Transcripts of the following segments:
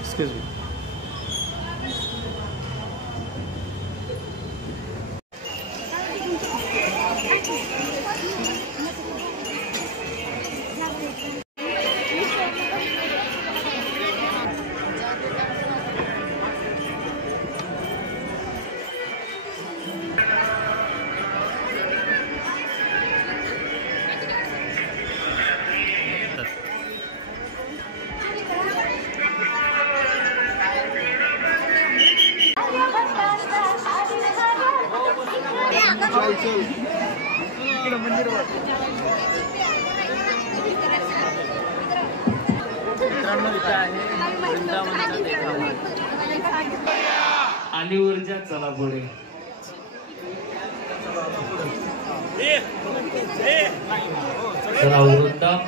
Excuse me. आणि ऊर्जा चला पुढे. वृंदावन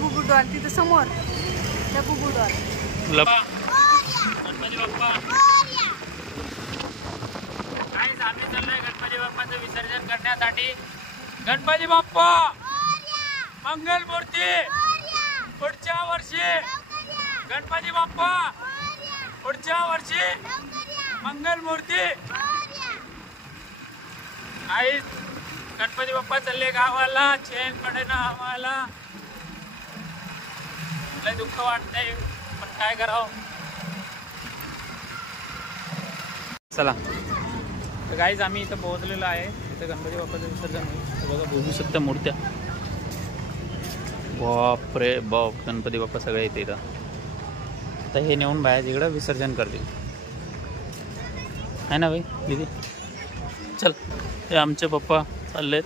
बुबुडवार तिथं समोर त्या बुबुडवार गणपती बाप्पा. काहीच आम्ही चाललोय गणपती बाप्पाचं विसर्जन करण्यासाठी. गणपती बाप्पा मंगल मूर्ती पुढच्या वर्षी. गणपती बाप्पा पुढच्या वर्षी मंगल मूर्ती. आई गणपती बाप्पा चालले गावाला. चैन पडे ना आम्हाला. लय दुःख वाटतंय पण काय करावं. चला तर गाईज आम्ही इथं पोहोचलेलो आहे. इथं गणपती बाप्पाचं विसर्जन होईल. बघा बघू शकता मूर्त्या. बाप रे बाप. गणपती बाप्पा सगळे येते इथं. आता हे नेऊन बाहेर इकडं विसर्जन करतील आहे ना भाई दीदी. चल हे आमचे पप्पा चाललेत.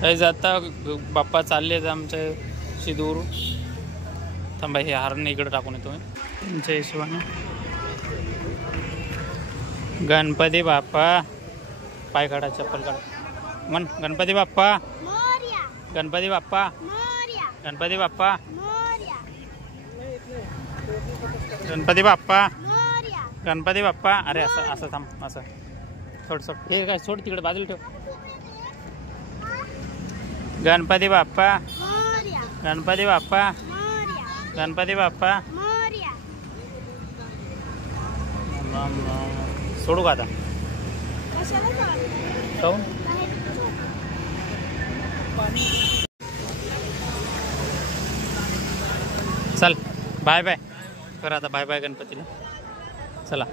काही जाता बाप्पा चाललेत आमच्या शिदूर. थांबा हे हारण इकडे टाकून येतो मी तुमच्या हिशोबाने. गणपती बाप्पा पाय काढा चप्पल काढा. मन गणपती बाप्पा. गणपती बाप्पा. गणपती बाप्पा. गणपती बाप्पा. गणपती बाप्पा. अरे असं असं थांब असं सोड सोड. हे काय सोड तिकडे बाजूला ठेव. गणपती बाप्पा. गणपती बाप्पा. गणपती बाप्पा. सोडू का आता. काहून चल बाय बाय कर आता. बाय बाय गणपतीला. चला.